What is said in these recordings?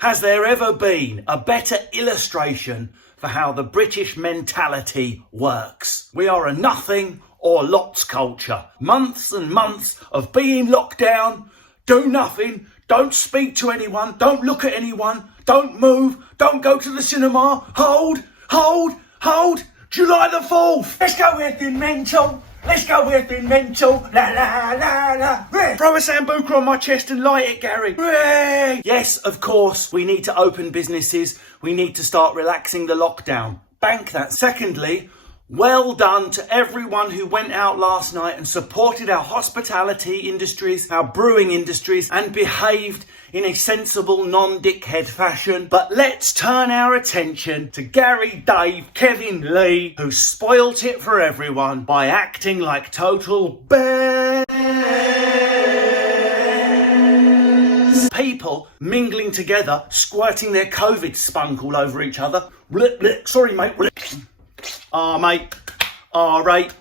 Has there ever been a better illustration for how the British mentality works? We are a nothing or lots culture. Months and months of being locked down, do nothing, don't speak to anyone, don't look at anyone, don't move, don't go to the cinema, hold, July the 4th. Let's go with the mental. Let's go with the mental. La la la la. Throw a sambuca on my chest and light it, Gary. Yes, of course, we need to open businesses. We need to start relaxing the lockdown. Bank that. Secondly, well done to everyone who went out last night and supported our hospitality industries, our brewing industries, and behaved in a sensible, non-dickhead fashion. But let's turn our attention to Gary, Dave, Kevin, Lee, who spoilt it for everyone by acting like total bears. People mingling together, squirting their COVID spunk all over each other. Sorry, mate. Mate. Right.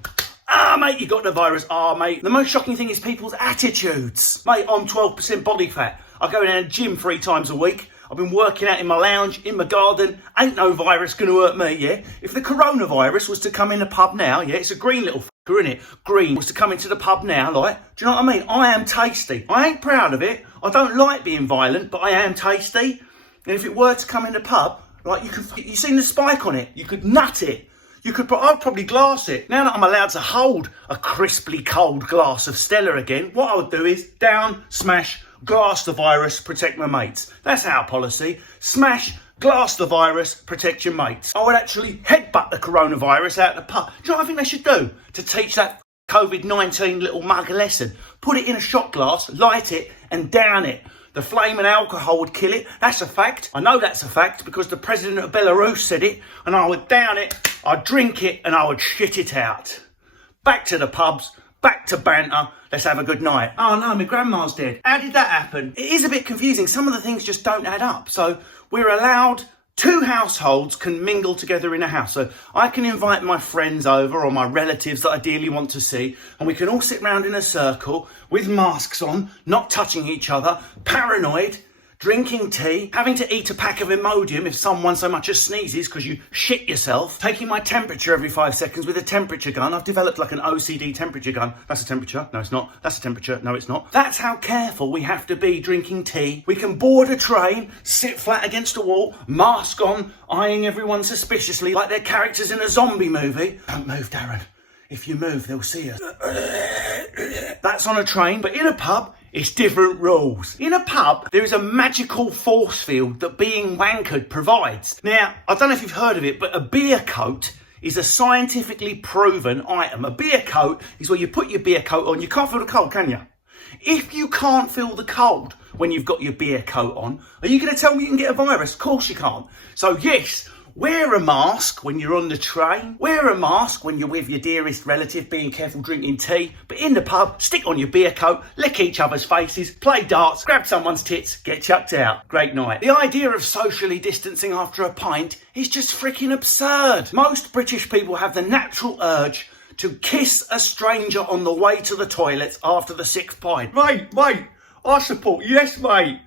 Mate, you got the virus. Mate. The most shocking thing is people's attitudes. Mate, I'm 12% body fat. I go down to the gym 3 times a week. I've been working out in my lounge, in my garden. Ain't no virus going to hurt me, yeah? If the coronavirus was to come in the pub now, yeah, it's a green little fucker, innit? Green was to come into the pub now, like, do you know what I mean? I am tasty. I ain't proud of it. I don't like being violent, but I am tasty. And if it were to come in the pub, like, you seen the spike on it? You could nut it. I'd probably glass it. Now that I'm allowed to hold a crisply cold glass of Stella again, what I would do is down, smash, glass the virus, protect my mates. That's our policy. Smash, glass the virus, protect your mates. I would actually headbutt the coronavirus out of the pub. Do you know what I think they should do to teach that COVID-19 little mug a lesson? Put it in a shot glass, light it, and down it. The flame and alcohol would kill it. That's a fact. I know that's a fact because the president of Belarus said it, and I would down it, I'd drink it, and I would shit it out. Back to the pubs, back to banter. Let's have a good night. Oh no, my grandma's dead. How did that happen? It is a bit confusing. Some of the things just don't add up. So we're allowed 2 households can mingle together in a house. So I can invite my friends over or my relatives that I dearly want to see, and we can all sit round in a circle with masks on, not touching each other, paranoid, drinking tea, having to eat a pack of Imodium if someone so much as sneezes because you shit yourself, taking my temperature every 5 seconds with a temperature gun. I've developed like an OCD temperature gun. That's a temperature. No, it's not. That's a temperature. No, it's not. That's how careful we have to be drinking tea. We can board a train, sit flat against a wall, mask on, eyeing everyone suspiciously like they're characters in a zombie movie. Don't move, Darren. If you move, they'll see us. That's on a train, but in a pub, it's different rules. In a pub, there is a magical force field that being wankered provides. Now, I don't know if you've heard of it, but a beer coat is a scientifically proven item. A beer coat is where you put your beer coat on. You can't feel the cold, can you? If you can't feel the cold when you've got your beer coat on, are you going to tell me you can get a virus? Of course you can't. So yes, wear a mask when you're on the train. Wear a mask when you're with your dearest relative, being careful drinking tea. But in the pub, stick on your beer coat, lick each other's faces, play darts, grab someone's tits, get chucked out. Great night. The idea of socially distancing after a pint is just freaking absurd. Most British people have the natural urge to kiss a stranger on the way to the toilets after the 6th pint. Mate, I support. Yes, mate.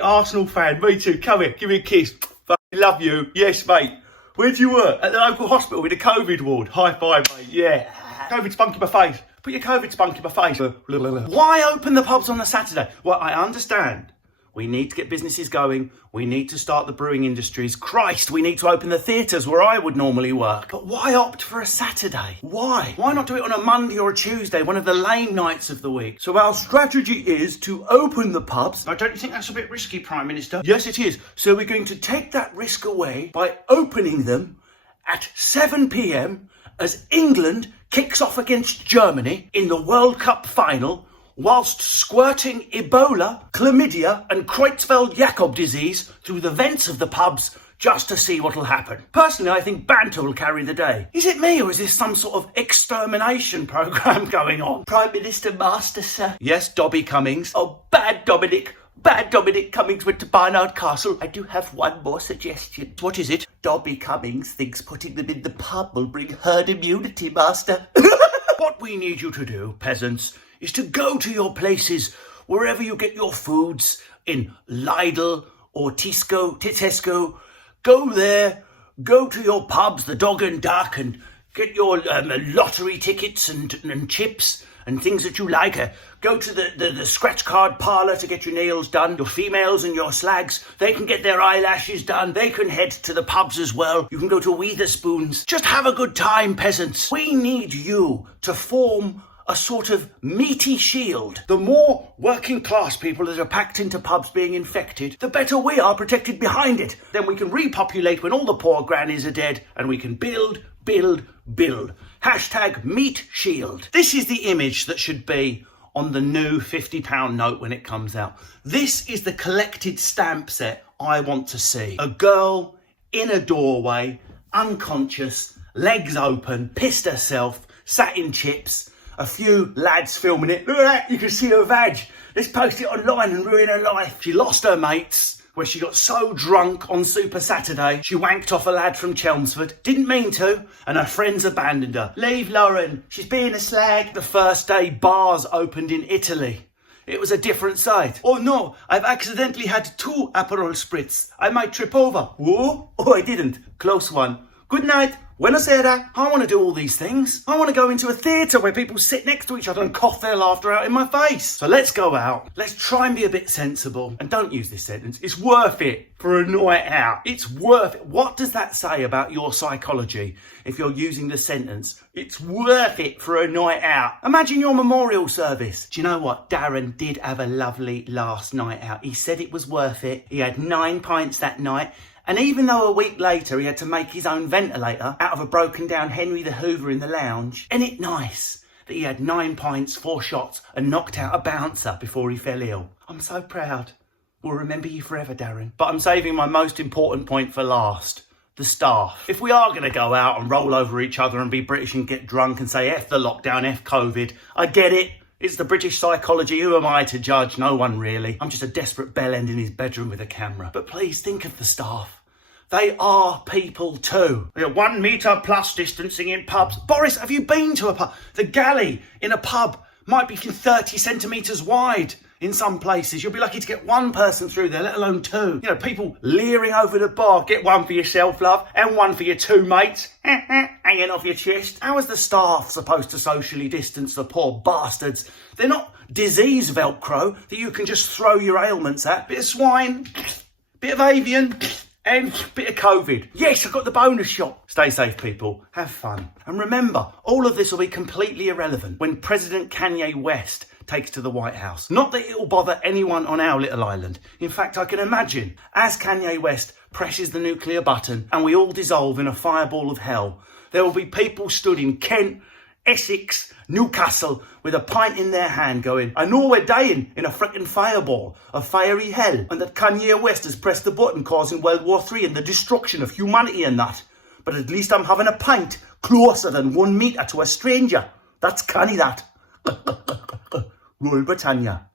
Arsenal fan. Me too. Come here, give me a kiss. Love you. Yes, mate. Where do you work? At the local hospital in the COVID ward. High five, mate. Yeah. COVID spunk in my face. Put your COVID spunk in my face. Why open the pubs on a Saturday? Well, I understand. We need to get businesses going. We need to start the brewing industries. Christ, we need to open the theatres where I would normally work. But why opt for a Saturday? Why? Why not do it on a Monday or a Tuesday, one of the lame nights of the week? So our strategy is to open the pubs. Now, don't you think that's a bit risky, Prime Minister? Yes, it is. So we're going to take that risk away by opening them at 7 p.m. as England kicks off against Germany in the World Cup final, whilst squirting Ebola, chlamydia and Creutzfeldt-Jakob disease through the vents of the pubs just to see what'll happen. Personally, I think banter will carry the day. Is it me or is this some sort of extermination programme going on? Prime Minister Master, sir. Yes, Dobby Cummings. Oh, bad Dominic. Bad Dominic Cummings went to Barnard Castle. I do have one more suggestion. What is it? Dobby Cummings thinks putting them in the pub will bring herd immunity, Master. What we need you to do, peasants, is to go to your places, wherever you get your foods, in Lidl, or Tesco, go there, go to your pubs, the Dog and Duck, and get your lottery tickets and chips and things that you like. Go to the scratch card parlour to get your nails done. Your females and your slags, they can get their eyelashes done. They can head to the pubs as well. You can go to Weatherspoons. Just have a good time, peasants. We need you to form a sort of meaty shield. The more working class people that are packed into pubs being infected, the better we are protected behind it. Then we can repopulate when all the poor grannies are dead, and we can build. Hashtag meat shield. This is the image that should be on the new £50 note when it comes out. This is the collected stamp set I want to see. A girl in a doorway, unconscious, legs open, pissed herself, sat in chips, a few lads filming it. Look at that, you can see her vag. Let's post it online and ruin her life. She lost her mates, where she got so drunk on Super Saturday, she wanked off a lad from Chelmsford. Didn't mean to, and her friends abandoned her. Leave Lauren, she's being a slag. The first day bars opened in Italy. It was a different sight. Oh no, I've accidentally had 2 Aperol Spritz. I might trip over. Whoa, oh I didn't. Close one. Good night. Buonasera. I want to do all these things. I want to go into a theatre where people sit next to each other and cough their laughter out in my face. So let's go out. Let's try and be a bit sensible. And don't use this sentence. It's worth it for a night out. It's worth it. What does that say about your psychology if you're using the sentence, it's worth it for a night out? Imagine your memorial service. Do you know what? Darren did have a lovely last night out. He said it was worth it. He had 9 pints that night. And even though a week later he had to make his own ventilator out of a broken down Henry the Hoover in the lounge, isn't it nice that he had 9 pints, 4 shots and knocked out a bouncer before he fell ill? I'm so proud. We'll remember you forever, Darren. But I'm saving my most important point for last. The staff. If we are going to go out and roll over each other and be British and get drunk and say F the lockdown, F COVID, I get it. It's the British psychology. Who am I to judge? No one really. I'm just a desperate bellend in his bedroom with a camera. But please think of the staff. They are people too. 1 metre plus distancing in pubs. Boris, have you been to a pub? The galley in a pub might be 30 centimetres wide in some places. You'll be lucky to get 1 person through there, let alone 2. People leering over the bar. Get 1 for yourself, love, and 1 for your 2 mates. Hanging off your chest. How is the staff supposed to socially distance the poor bastards? They're not disease Velcro that you can just throw your ailments at. Bit of swine, bit of avian, and a bit of COVID. Yes, I got the bonus shot. Stay safe, people. Have fun. And remember, all of this will be completely irrelevant when President Kanye West takes to the White House. Not that it will bother anyone on our little island. In fact, I can imagine, as Kanye West presses the nuclear button and we all dissolve in a fireball of hell, there will be people stood in Kent, Essex, Newcastle, with a pint in their hand going, I know we're dying in a frickin' fireball of fiery hell, and that Kanye West has pressed the button causing World War III and the destruction of humanity and that. But at least I'm having a pint closer than 1 metre to a stranger. That's canny, that. Royal Britannia.